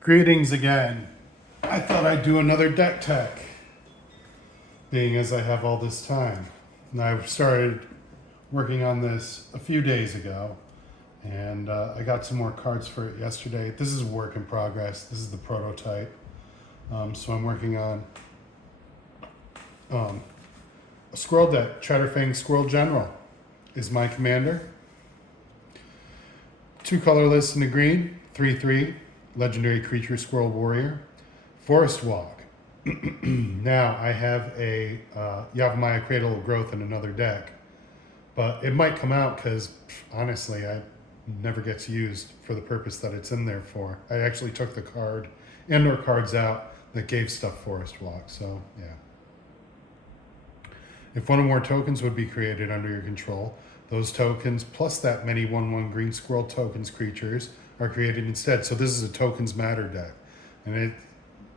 Greetings again. I thought I'd do another deck tech, being as I have all this time. And I started working on this a few days ago, and I got some more cards for it yesterday. This is a work in progress. This is the prototype. So I'm working on a squirrel deck. Chatterfang Squirrel General is my commander. 2 colorless in the green, 3/3. Legendary creature, Squirrel Warrior. Forest Walk. Now, I have a Yavimaya Cradle of Growth in another deck, but it might come out because, honestly, it never gets used for the purpose that it's in there for. I actually took the card and/or cards out that gave stuff Forest Walk, so yeah. If one or more tokens would be created under your control, those tokens plus that many 1/1 green squirrel tokens creatures are created instead. So this is a tokens matter deck, and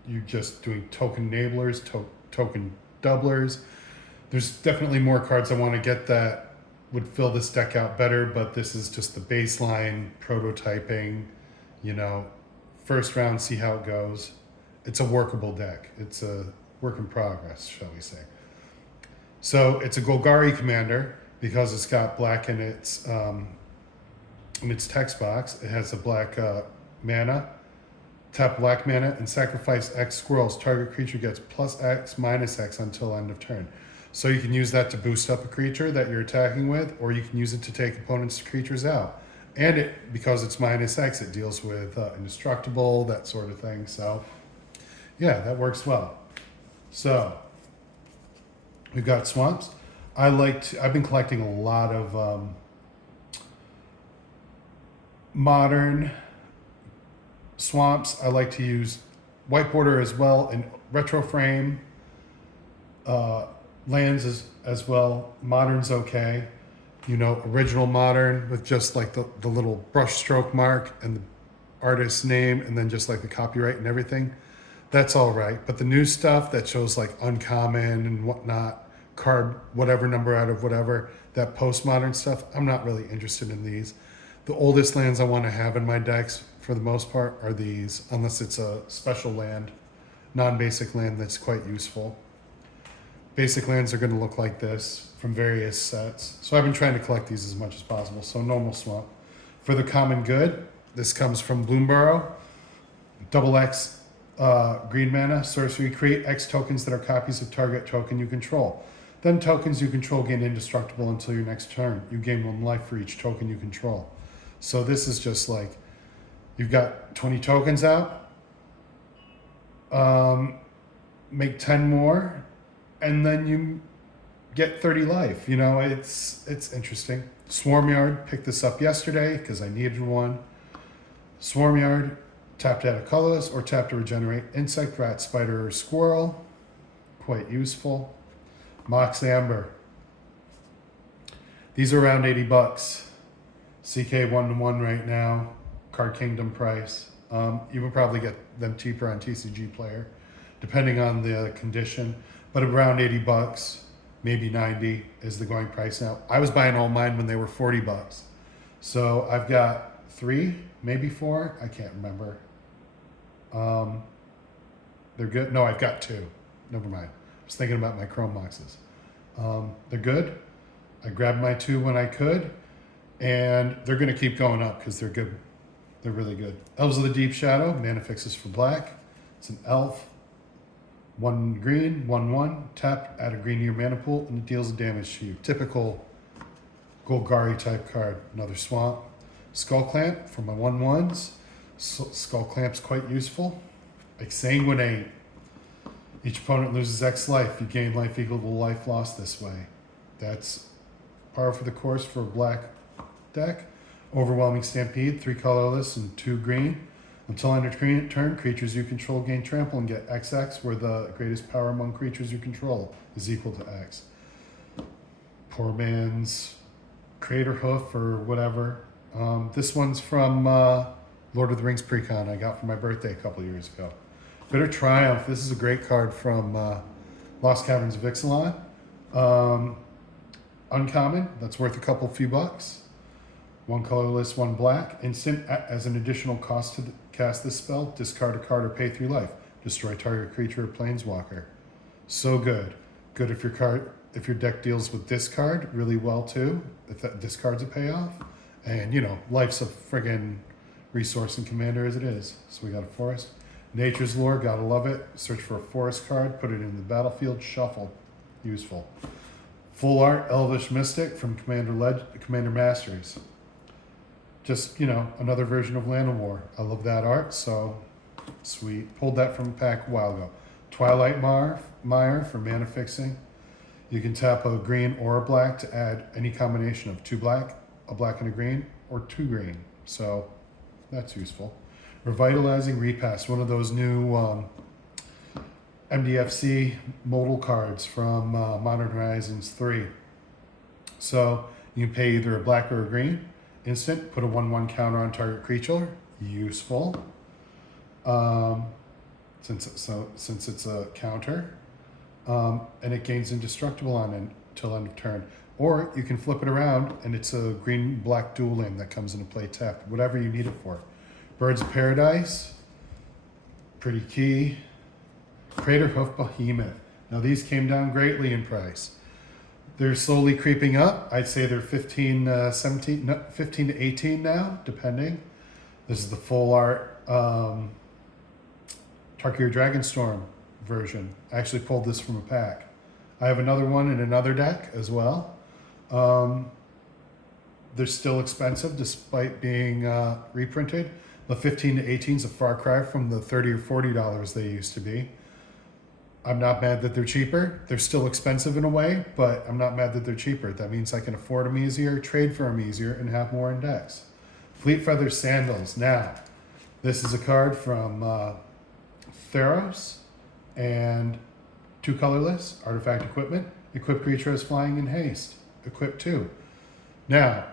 you're just doing token enablers, token doublers. There's definitely more cards I want to get that would fill this deck out better, but this is just the baseline prototyping, first round, see how it goes. It's a workable deck. It's a work in progress, shall we say. So it's a Golgari commander because it's got black in its text box. It has a black mana. Tap black mana and sacrifice X squirrels. Target creature gets +X, -X until end of turn. So you can use that to boost up a creature that you're attacking with, or you can use it to take opponents' creatures out. And because it's -X, it deals with indestructible, that sort of thing. So yeah, that works well. So we've got swamps. I've been collecting a lot of modern swamps. I like to use white border as well, and retro frame lands as well. Modern's okay. Original modern with just like the little brush stroke mark and the artist's name, and then just like the copyright and everything. That's all right. But the new stuff that shows like uncommon and whatnot, card whatever number out of whatever, that postmodern stuff, I'm not really interested in these. The oldest lands I want to have in my decks, for the most part, are these, unless it's a special land, non-basic land that's quite useful. Basic lands are going to look like this from various sets. So I've been trying to collect these as much as possible. So normal swamp. For the common good, this comes from Bloomborough. XX green mana, sorcery, create X tokens that are copies of target token you control. Then tokens you control gain indestructible until your next turn. You gain 1 life for each token you control. So this is just like, you've got 20 tokens out, make 10 more, and then you get 30 life. It's interesting. Swarmyard, picked this up yesterday because I needed one. Swarmyard, tap to add a colorless or tap to regenerate insect, rat, spider, or squirrel. Quite useful. Mox Amber. These are around $80. CK 1-1 right now. Card Kingdom price. You would probably get them cheaper on TCG Player, depending on the condition. But around $80, maybe 90 is the going price now. I was buying all mine when they were $40. So I've got 3, maybe 4. I can't remember. They're good. No, I've got 2. Never mind. I was thinking about my Chrome boxes. They're good. I grabbed my 2 when I could, and they're going to keep going up because they're good. They're really good. Elves of the Deep Shadow, mana fixes for black. It's an elf. 1 green, 1/1. Tap, add a green to your mana pool, and it deals damage to you. Typical Golgari type card. Another swamp. Skull Clamp for my 1/1s. Skull Clamp's quite useful. Exsanguinate. Each opponent loses X life. You gain life equal to life lost this way. That's par for the course for a black deck. Overwhelming Stampede, 3 colorless and 2 green. Until end of turn, creatures you control gain trample and get XX, where the greatest power among creatures you control is equal to X. Poor man's Crater Hoof or whatever. This one's from Lord of the Rings precon I got for my birthday a couple years ago. Bitter Triumph. This is a great card from Lost Caverns of Ixalan. Uncommon. That's worth a few bucks. 1 colorless, 1 black. Instant as an additional cost Cast this spell, discard a card or pay 3 life. Destroy target creature or planeswalker. So good. Good if your deck deals with discard really well too. If that discard's a payoff. And you know, life's a friggin' resource in Commander as it is. So we got a forest. Nature's Lore, gotta love it. Search for a forest card, put it in the battlefield, shuffle. Useful. Full art Elvish Mystic from Commander Masters. Just, you know, another version of Land of War. I love that art, so sweet. Pulled that from a pack a while ago. Twilight Mire for mana fixing. You can tap a green or a black to add any combination of 2 black, a black and a green, or 2 green. So that's useful. Revitalizing Repass, one of those new MDFC modal cards from Modern Horizons 3. So you can pay either a black or a green. Instant, put a 1/1 counter on target creature. Useful. Since it's a counter. And it gains indestructible on it till end of turn. Or you can flip it around and it's a green-black dueling that comes into play tapped. Whatever you need it for. Birds of Paradise. Pretty key. Crater Hoof Behemoth. Now these came down greatly in price. They're slowly creeping up. I'd say they're 15 to 18 now, depending. This is the full art Tarkir Dragonstorm version. I actually pulled this from a pack. I have another one in another deck as well. They're still expensive despite being reprinted. The 15 to 18 is a far cry from the $30 or $40 they used to be. I'm not mad that they're cheaper. They're still expensive in a way, but I'm not mad that they're cheaper. That means I can afford them easier, trade for them easier, and have more in decks. Fleet Feather Sandals. Now, this is a card from Theros and 2 colorless, artifact equipment. Equip creature as flying and haste. Equip 2. Now,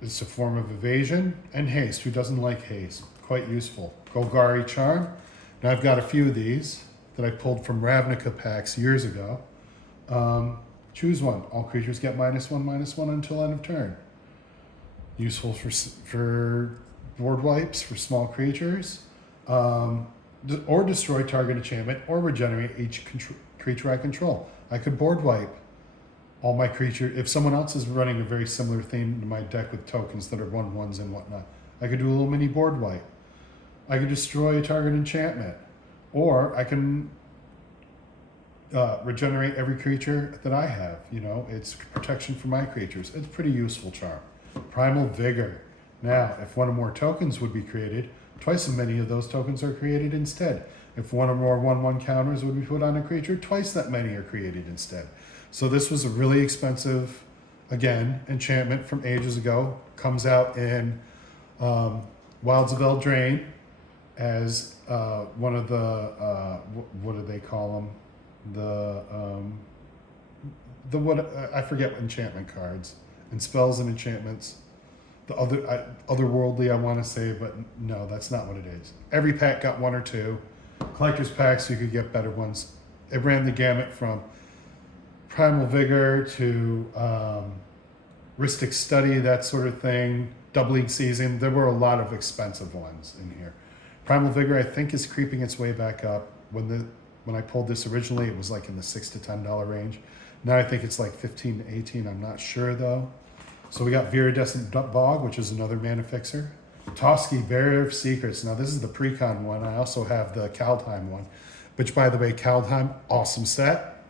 it's a form of evasion and haste. Who doesn't like haste? Quite useful. Golgari Charm. Now I've got a few of these that I pulled from Ravnica packs years ago. Choose one. All creatures get -1/-1 until end of turn. Useful for board wipes for small creatures. Or destroy target enchantment or regenerate each creature I control. I could board wipe all my creature. If someone else is running a very similar theme to my deck with tokens that are 1/1s and whatnot, I could do a little mini board wipe. I could destroy a target enchantment. Or I can regenerate every creature that I have. You know, it's protection for my creatures. It's a pretty useful charm. Primal Vigor. Now, if one or more tokens would be created, twice as many of those tokens are created instead. If one or more 1/1 counters would be put on a creature, twice that many are created instead. So this was a really expensive, again, enchantment from ages ago. Comes out in Wilds of Eldraine as one of the what do they call them? I forget what enchantment cards and spells and enchantments. The otherworldly, I want to say, but no, that's not what it is. Every pack got 1 or 2 collector's packs. You could get better ones. It ran the gamut from Primal Vigor to Rhystic Study, that sort of thing. Doubling Season. There were a lot of expensive ones in here. Primal Vigor, I think, is creeping its way back up. When I pulled this originally, it was like in the $6 to $10 range. Now I think it's like 15 to 18. I'm not sure though. So we got Viridescent Bog, which is another mana fixer. Toski, Barrier of Secrets. Now this is the precon one. I also have the Kaldheim one, which, by the way, Kaldheim, awesome set.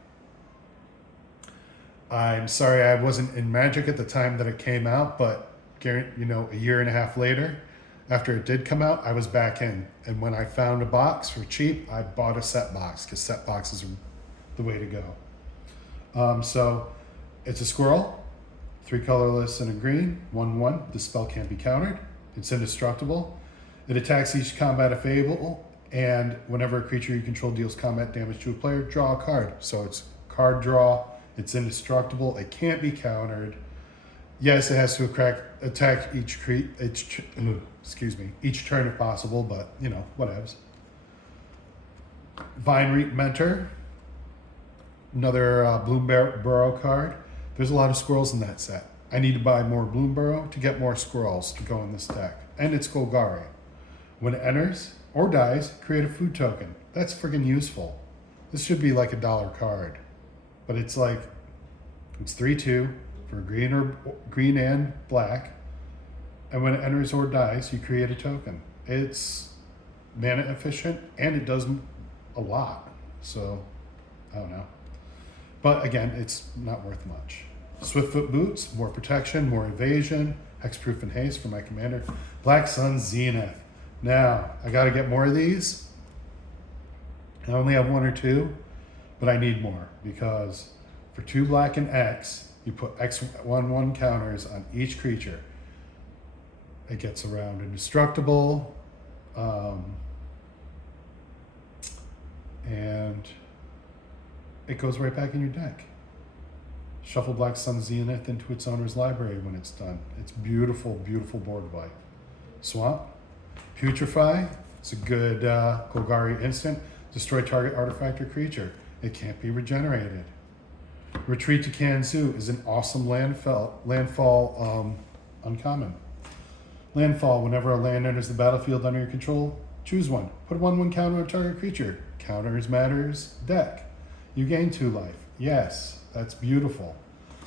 I'm sorry I wasn't in Magic at the time that it came out, but you know, a year and a half later, after it did come out, I was back in. And when I found a box for cheap, I bought a set box because set boxes are the way to go. So it's a squirrel, 3 colorless and a green, 1/1. The spell can't be countered. It's indestructible. It attacks each combat if able, and whenever a creature you control deals combat damage to a player, draw a card. So it's card draw. It's indestructible. It can't be countered. Yes, it has to attack each turn if possible, but you know, whatevs. Vine Reap Mentor, another Bloomburrow card. There's a lot of squirrels in that set. I need to buy more Bloomburrow to get more squirrels to go in this deck. And it's Golgari. When it enters, or dies, create a food token. That's friggin' useful. This should be like a dollar card, but it's like, it's 3/2 for green and black. And when it enters or dies, you create a token. It's mana efficient and it does a lot. So, I don't know. But again, it's not worth much. Swiftfoot Boots, more protection, more evasion, hexproof and haste for my commander. Black Sun Zenith. Now, I gotta get more of these. I only have 1 or 2, but I need more because for 2 black and X, you put X/1/1 counters on each creature. It gets around indestructible, and it goes right back in your deck. Shuffle Black Sun Zenith into its owner's library when it's done. It's beautiful, beautiful board wipe. Swamp. Putrefy. It's a good Golgari instant. Destroy target artifact or creature. It can't be regenerated. Retreat to Kanzu is an awesome landfall uncommon. Landfall, whenever a land enters the battlefield under your control, choose one. Put 1/1 counter on target creature. Counters matters deck. You gain 2 life. Yes, that's beautiful.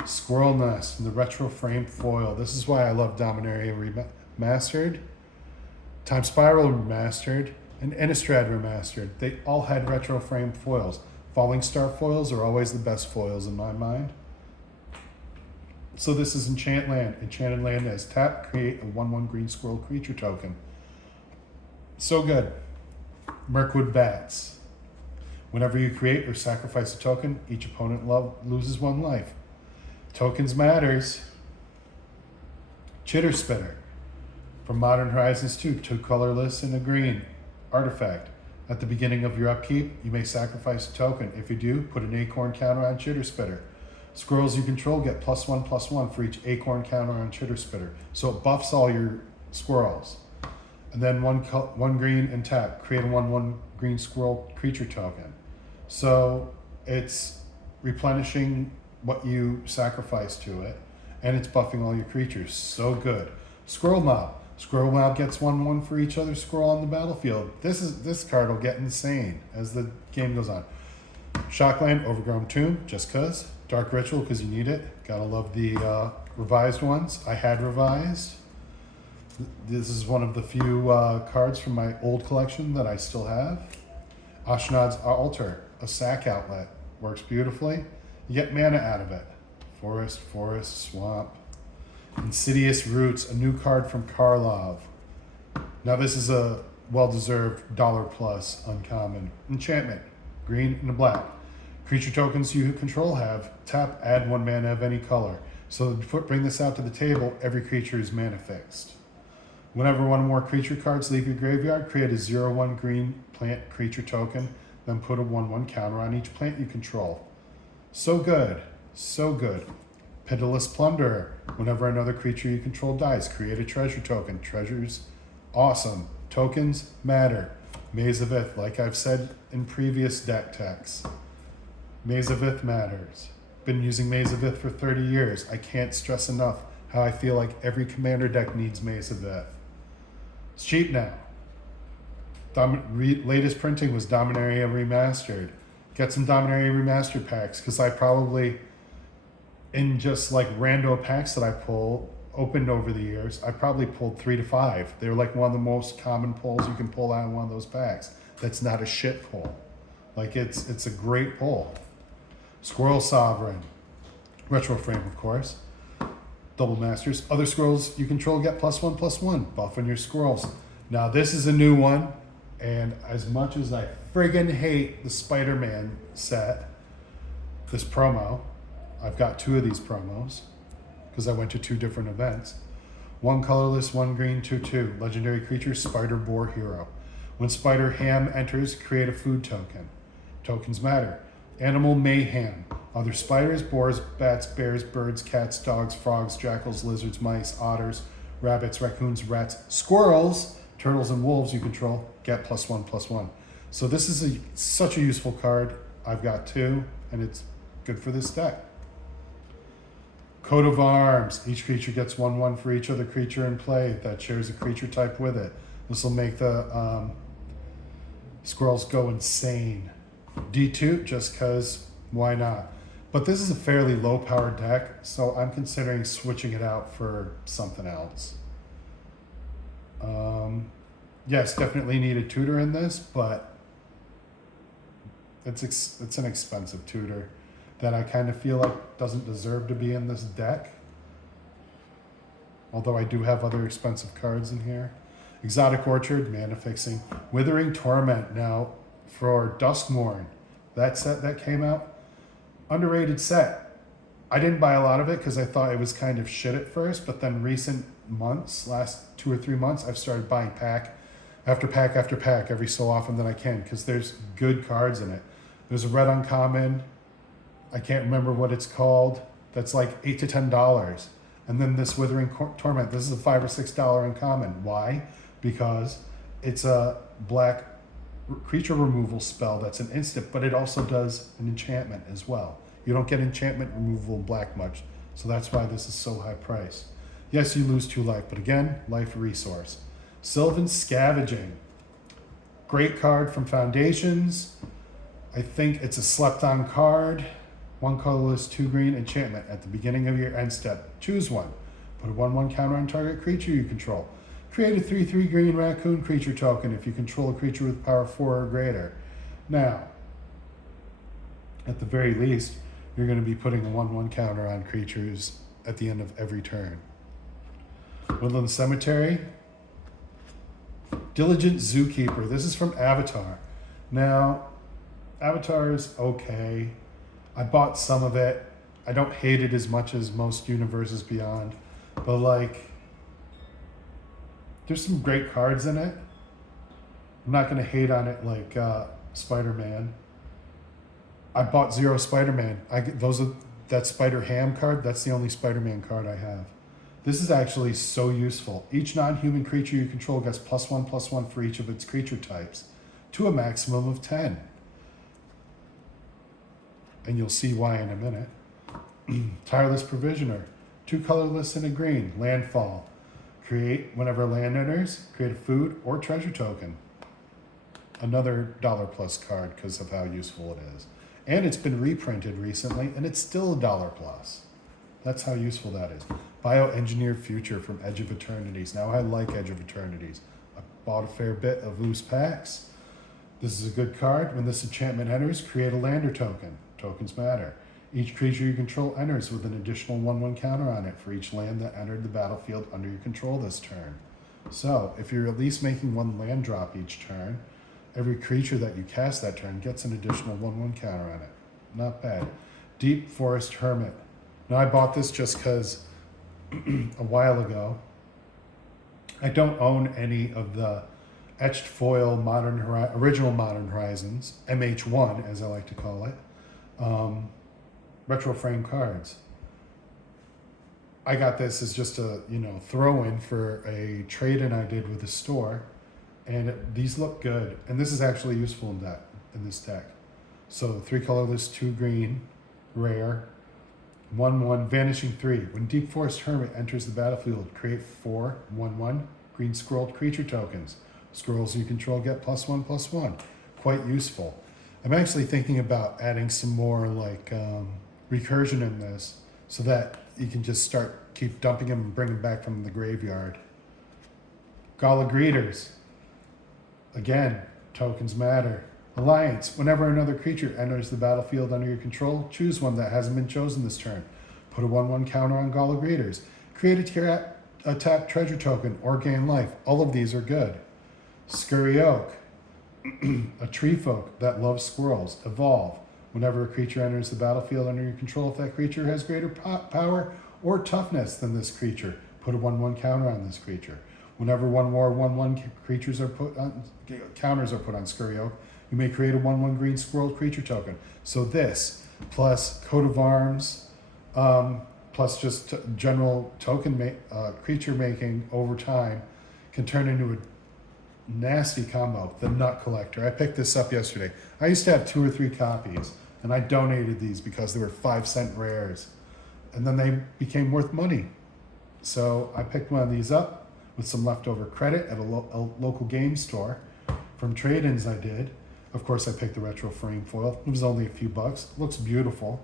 Squirrel Nest, the retro frame foil. This is why I love Dominaria Remastered, Time Spiral Remastered, and Innistrad Remastered. They all had retro frame foils. Falling Star foils are always the best foils in my mind. So this is Enchant Land. Enchanted Land as tap, create a 1/1 green squirrel creature token. So good. Mirkwood Bats. Whenever you create or sacrifice a token, each opponent loses 1 life. Tokens matters. Chitter Spitter. From Modern Horizons 2, 2 colorless and a green. Artifact. At the beginning of your upkeep, you may sacrifice a token. If you do, put an acorn counter on Chitter Spitter. Squirrels you control get +1/+1 for each acorn counter on Chitter Spitter. So it buffs all your squirrels. And then 1 green and tap. Create a 1/1 green squirrel creature token. So it's replenishing what you sacrifice to it, and it's buffing all your creatures. So good. Squirrel Mob. Squirrel Mob gets 1/1 for each other squirrel on the battlefield. This card will get insane as the game goes on. Shockland, Overgrown Tomb, just cause. Dark Ritual, because you need it. Gotta love the revised ones. I had revised. This is one of the few cards from my old collection that I still have. Ashnod's Altar, a sack outlet. Works beautifully. You get mana out of it. Forest, Swamp. Insidious Roots, a new card from Karlov. Now this is a well-deserved $+ uncommon. Enchantment, green and a black. Creature tokens you control have tap, add 1 mana of any color. So bring this out to the table, every creature is mana fixed. Whenever 1 or more creature cards leave your graveyard, create a 0/1 green plant creature token, then put a 1/1 counter on each plant you control. So good, so good. Pitiless Plunderer. Whenever another creature you control dies, create a treasure token. Treasures, awesome. Tokens matter. Maze of Ith, like I've said in previous deck techs. Maze of Ith matters. Been using Maze of Ith for 30 years. I can't stress enough how I feel like every commander deck needs Maze of Ith. It's cheap now. Latest printing was Dominaria Remastered. Get some Dominaria Remastered packs, because I probably, in just like rando packs that I opened over the years, I probably pulled 3 to 5. They're like one of the most common pulls you can pull out of one of those packs. That's not a shit pull. Like it's a great pull. Squirrel Sovereign. Retro frame, of course. Double Masters. Other squirrels you control get +1/+1. Buff on your squirrels. Now this is a new one, and as much as I friggin' hate the Spider-Man set, this promo, I've got 2 of these promos because I went to 2 different events. 1 colorless, 1 green, 2/2. Legendary creature, Spider Boar Hero. When Spider Ham enters, create a food token. Tokens matter. Animal Mayhem. Other spiders, boars, bats, bears, birds, cats, dogs, frogs, jackals, lizards, mice, otters, rabbits, raccoons, rats, squirrels, turtles, and wolves you control get +1/+1. So this is such a useful card. I've got 2, and it's good for this deck. Coat of Arms. Each creature gets 1/1 for each other creature in play that shares a creature type with it. This will make the Squirrels go insane. D2, just because, why not? But this is a fairly low powered deck, so I'm considering switching it out for something else. Yes, definitely need a tutor in this, but it's an expensive tutor that I kind of feel like doesn't deserve to be in this deck. Although I do have other expensive cards in here. Exotic Orchard, mana fixing. Withering Torment. Now, for Duskmourn, that set that came out, underrated set. I didn't buy a lot of it because I thought it was kind of shit at first, but then recent months, last 2 or 3 months, I've started buying pack after pack after pack every so often that I can because there's good cards in it. There's a red uncommon, I can't remember what it's called, that's like $8 to $10. And then this Withering Torment, this is a $5 or $6 uncommon. Why? Because it's a black creature removal spell that's an instant, but it also does an enchantment as well. You don't get enchantment removal in black much, so that's why this is so high priced. Yes, you lose 2 life, but again, life resource. Sylvan Scavenging. Great card from Foundations. I think it's a slept on card. 1 colorless, 2 green enchantment. At the beginning of your end step, choose one. Put a 1/1 counter on target creature you control. Create a 3/3 green raccoon creature token if you control a creature with power 4 or greater. Now, at the very least, you're going to be putting a 1/1 counter on creatures at the end of every turn. Woodland Cemetery. Diligent Zookeeper. This is from Avatar. Now, Avatar is okay. I bought some of it. I don't hate it as much as most Universes Beyond, but like, there's some great cards in it. I'm not going to hate on it like Spider-Man. I bought 0 Spider-Man. That Spider-Ham card, that's the only Spider-Man card I have. This is actually so useful. Each non-human creature you control gets +1/+1 for each of its creature types, to a maximum of 10. And you'll see why in a minute. Tireless Provisioner. 2 colorless and a green. Landfall. Create, whenever land enters, create a food or treasure token. Another $+ card because of how useful it is. And it's been reprinted recently, and it's still $+ That's how useful that is. Bioengineered Future from Edge of Eternities. Now, I like Edge of Eternities. I bought a fair bit of loose packs. This is a good card. When this enchantment enters, create a lander token. Tokens matter. Each creature you control enters with an additional 1/1 counter on it for each land that entered the battlefield under your control this turn. So, if you're at least making 1 land drop each turn, every creature that you cast that turn gets an additional 1/1 counter on it. Not bad. Deep Forest Hermit. Now, I bought this just because a while ago. I don't own any of the etched foil original Modern Horizons, MH1 as I like to call it, retro frame cards. I got this as just a throw in for a trade in I did with the store, and these look good. And this is actually useful in this deck. So 3 colorless, 2 green, rare, 1/1 vanishing 3. When Deep Forest Hermit enters the battlefield, create 4 1/1 green scrolled creature tokens. Scrolls you control get +1/+1. Quite useful. I'm actually thinking about adding some more like recursion in this so that you can just keep dumping them and bring them back from the graveyard. Gala Greeters. Again, tokens matter. Alliance. Whenever another creature enters the battlefield under your control, choose one that hasn't been chosen this turn. Put a 1/1 counter on Gala Greeters. Create a tap treasure token or gain life. All of these are good. Scurry Oak. A tree folk that loves squirrels. Evolve. Whenever a creature enters the battlefield under your control, if that creature has greater power or toughness than this creature, put a 1/1 counter on this creature. Whenever 1 more 1/1 counters are put on Scurry Oak, you may create a 1/1 green squirrel creature token. So this, plus coat of arms, plus just general token creature making over time, can turn into a nasty combo. The Nut Collector. I picked this up yesterday. I used to have 2 or 3 copies, and I donated these because they were 5-cent rares, and then they became worth money. So I picked one of these up with some leftover credit at a local game store, From trade-ins I did. Of course, I picked the retro frame foil. It was only a few bucks. Looks beautiful.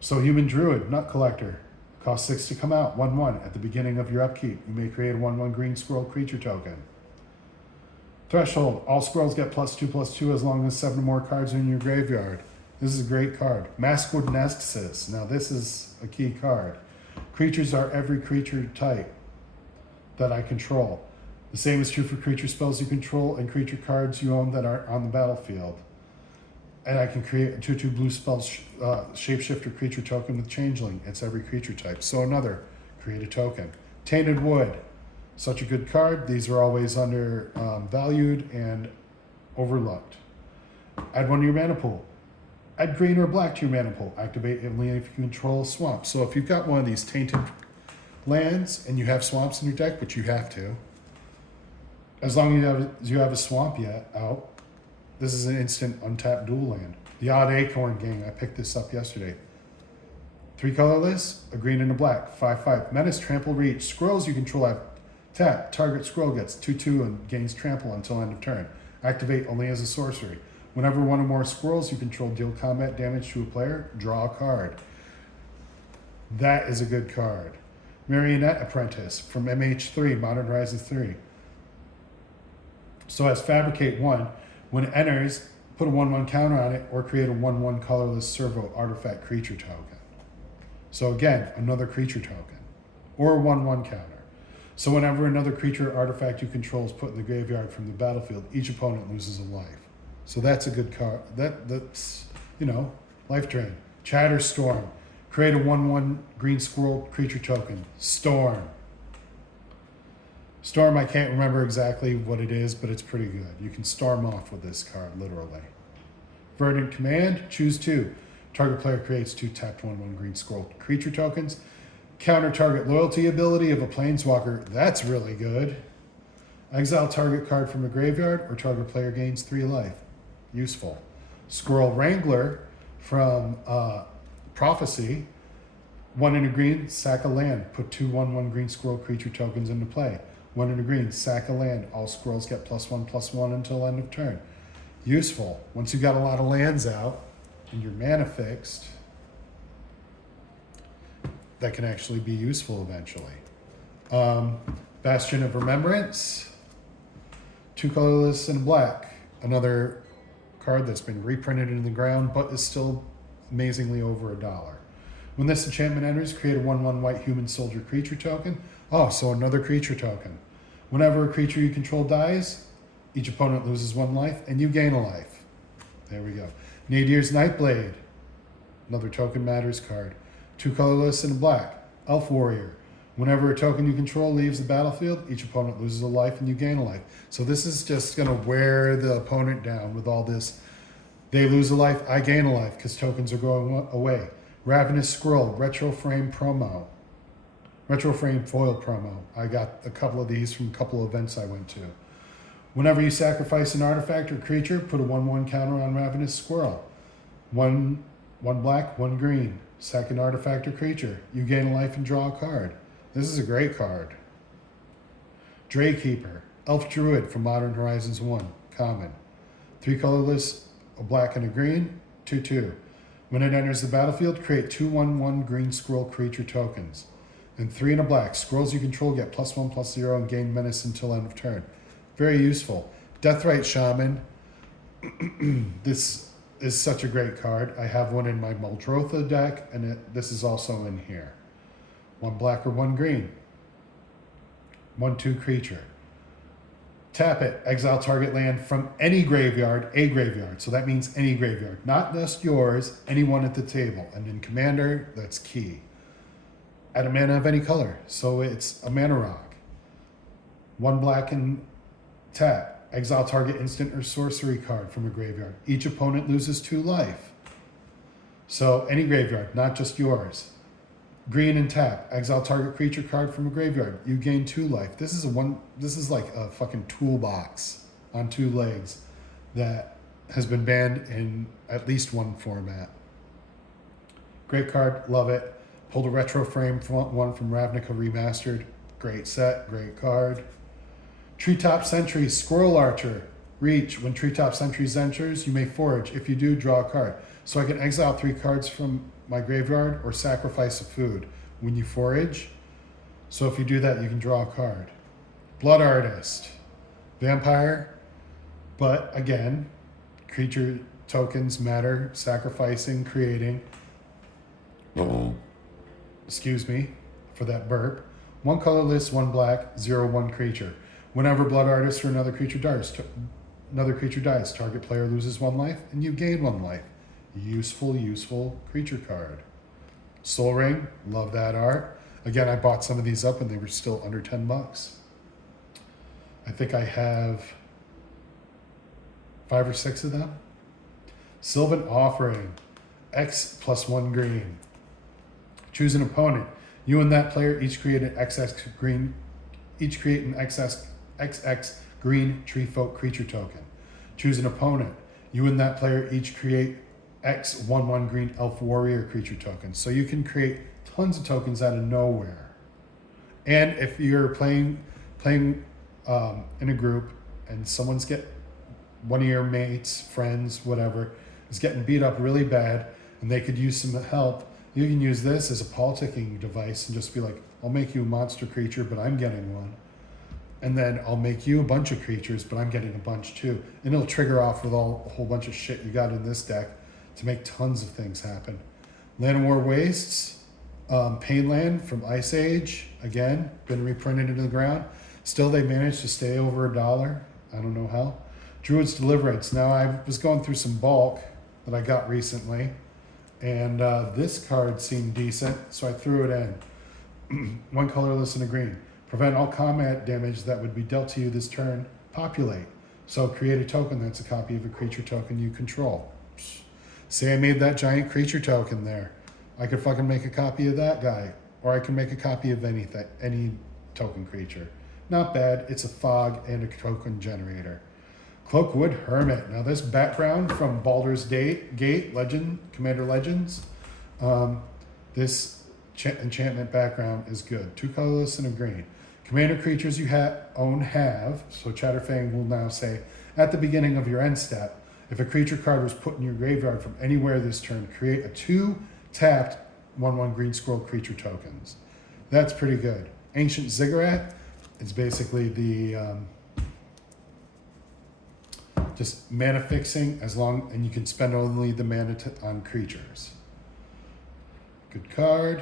So Human Druid, Nut Collector. Cost 6 to come out, 1/1. At the beginning of your upkeep, you may create a 1/1 green squirrel creature token. Threshold, all squirrels get +2/+2 as long as 7 or more cards are in your graveyard. This is a great card. Masquerade Nexus. Now this is a key card. Creatures are every creature type that I control. The same is true for creature spells you control and creature cards you own that are on the battlefield. And I can create a 2/2 blue spell shapeshifter creature token with Changeling. It's every creature type. So another, create a token. Tainted Wood. Such a good card. These are always undervalued and overlooked. Add one to your mana pool. Add green or black to your mana pool. Activate only if you control swamps. So if you've got one of these tainted lands and you have swamps in your deck, which you have to, as long as you have a swamp out, this is an instant untapped dual land. The Odd Acorn Gang, I picked this up yesterday. 3 colorless, a green and a black, 5/5. Menace, Trample, Reach. Squirrels you control have tap. Target squirrel gets 2/2 and gains trample until end of turn. Activate only as a sorcery. Whenever one or more squirrels you control deal combat damage to a player, draw a card. That is a good card. Marionette Apprentice from MH3, Modern Horizons 3. So as Fabricate 1, when it enters, put a 1/1 counter on it or create a 1/1 colorless servo artifact creature token. So again, another creature token or a 1/1 counter. So whenever another creature or artifact you control is put in the graveyard from the battlefield, each opponent loses a life. So that's a good card. That's, life drain. Chatterstorm. Create a 1/1 green squirrel creature token. Storm. Storm, I can't remember exactly what it is, but it's pretty good. You can storm off with this card, literally. Verdant Command, choose 2. Target player creates 2 tapped 1/1 green squirrel creature tokens. Counter target loyalty ability of a planeswalker. That's really good. Exile target card from a graveyard or target player gains 3 life. Useful. Squirrel Wrangler from Prophecy. 1 in a green, sack a land. Put 2 1/1 green squirrel creature tokens into play. 1 in a green, sack a land. All squirrels get +1/+1 until end of turn. Useful. Once you've got a lot of lands out and your mana fixed, that can actually be useful eventually. Bastion of Remembrance. 2 colorless and black. Another card that's been reprinted into the ground but is still amazingly over $1. When this enchantment enters, create a 1/1 white human soldier creature token. Oh, so another creature token. Whenever a creature you control dies, each opponent loses 1 life and you gain a life. There we go. Nadir's Nightblade. Another token matters card. 2 colorless and a black. Elf Warrior. Whenever a token you control leaves the battlefield, each opponent loses a life and you gain a life. So this is just going to wear the opponent down with all this. They lose a life, I gain a life because tokens are going away. Ravenous Squirrel, Retro Frame promo. Retro Frame foil promo. I got a couple of these from a couple of events I went to. Whenever you sacrifice an artifact or creature, put a 1/1 counter on Ravenous Squirrel. 1 black, 1 green. Sack an artifact or creature. You gain a life and draw a card. This is a great card. Draykeeper, Elf Druid from Modern Horizons 1, common. 3 colorless, a black and a green, 2/2. When it enters the battlefield, create 2 1/1 green squirrel creature tokens. And 3 and a black. Squirrels you control get +1/+0 and gain menace until end of turn. Very useful. Deathrite Shaman. This is such a great card. I have one in my Muldrotha deck, and this is also in here. 1 black or 1 green. 1/2 creature. Tap it. Exile target land from any graveyard, a graveyard. So that means any graveyard. Not just yours, anyone at the table. And in Commander, that's key. Add a mana of any color. So it's a mana rock. 1 black and tap. Exile target instant or sorcery card from a graveyard. Each opponent loses 2 life. So any graveyard, not just yours. Green and tap. Exile target creature card from a graveyard. You gain 2 life. This is like a fucking toolbox on 2 legs that has been banned in at least one format. Great card, love it. Pulled a retro frame one from Ravnica Remastered. Great set, great card. Treetop Sentry, Squirrel Archer. Reach. When Treetop Sentries enters, you may forage. If you do, draw a card. So I can exile 3 cards from my graveyard or sacrifice a food when you forage. So if you do that, you can draw a card. Blood Artist. Vampire. But again, creature tokens matter. Sacrificing, creating. Excuse me for that burp. 1 colorless, 1 black, 0/1 creature. Whenever Blood Artist or another creature dies, target player loses 1 life and you gain 1 life. Useful creature card. Soul Ring, love that art. Again, I bought some of these up and they were still under $10. I think I have 5 or 6 of them. Sylvan Offering, X plus 1 green. Choose an opponent. You and that player each create an XX green, XX green tree folk creature token. Choose an opponent. You and that player each create X 1/1 green elf warrior creature token. So you can create tons of tokens out of nowhere. And if you're playing in a group and one of your mates, friends, whatever, is getting beat up really bad and they could use some help, you can use this as a politicking device and just be like, I'll make you a monster creature, but I'm getting one. And then I'll make you a bunch of creatures, but I'm getting a bunch too. And it'll trigger off with a whole bunch of shit you got in this deck to make tons of things happen. Land of War Wastes, Painland from Ice Age, again, been reprinted into the ground. Still, they managed to stay over $1. I don't know how. Druid's Deliverance. Now, I was going through some bulk that I got recently, and this card seemed decent, so I threw it in. 1 colorless and a green. Prevent all combat damage that would be dealt to you this turn. Populate. So create a token that's a copy of a creature token you control. Say I made that giant creature token there. I could fucking make a copy of that guy. Or I can make a copy of any token creature. Not bad. It's a fog and a token generator. Cloakwood Hermit. Now this background from Baldur's Gate Commander Legends. This enchantment background is good. 2 colorless and a green. Commander creatures you have, so Chatterfang will now say, at the beginning of your end step, if a creature card was put in your graveyard from anywhere this turn, create a 2 tapped 1/1 green scroll creature tokens. That's pretty good. Ancient Ziggurat is basically the just mana fixing and you can spend only the mana on creatures. Good card.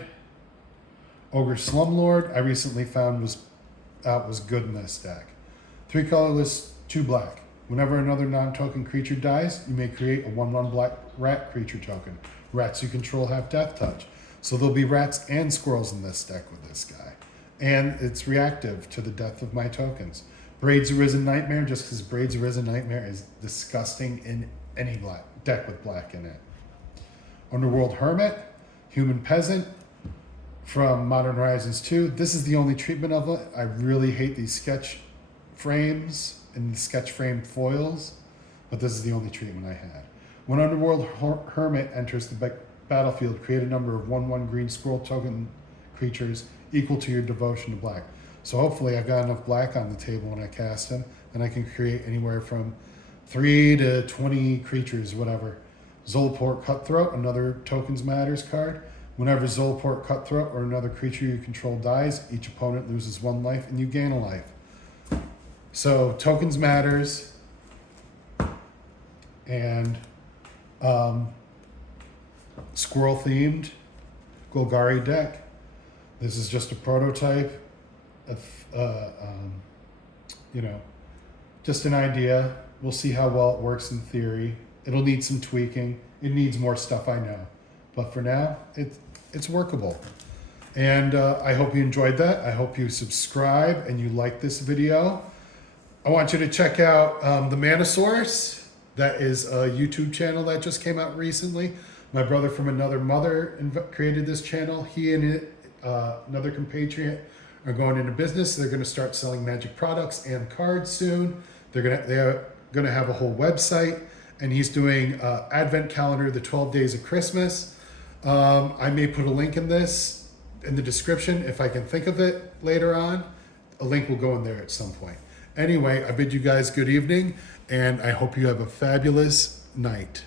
Ogre Slumlord, I recently found was good in this deck. 3 colorless, 2 black. Whenever another non-token creature dies, you may create a 1/1 black rat creature token. Rats you control have death touch. So there'll be rats and squirrels in this deck with this guy. And it's reactive to the death of my tokens. Braid's Arisen Nightmare, just because Braid's Arisen Nightmare is disgusting in any deck with black in it. Underworld Hermit, Human Peasant, from Modern Horizons 2. This is the only treatment of it. I really hate these sketch frames and sketch frame foils, but this is the only treatment I had. When Underworld Hermit enters the battlefield, create a number of 1/1 green scroll token creatures equal to your devotion to black. So hopefully I've got enough black on the table when I cast him, and I can create anywhere from 3 to 20 creatures, whatever. Zolport Cutthroat, another Tokens Matters card. Whenever Zolport Cutthroat or another creature you control dies, each opponent loses 1 life and you gain a life. So Tokens Matters and squirrel themed Golgari deck. This is just a prototype of, just an idea. We'll see how well it works in theory. It'll need some tweaking. It needs more stuff, I know. But for now, it's workable. And I hope you enjoyed that. I hope you subscribe and you like this video. I want you to check out the Mana Source. That is a YouTube channel that just came out recently. My brother from another mother created this channel. He and another compatriot are going into business. They're going to start selling Magic products and cards soon. They're going to have a whole website, and he's doing Advent calendar, the 12 days of Christmas. I may put a link in the description if I can think of it later on. A link will go in there at some point. Anyway, I bid you guys good evening, and I hope you have a fabulous night.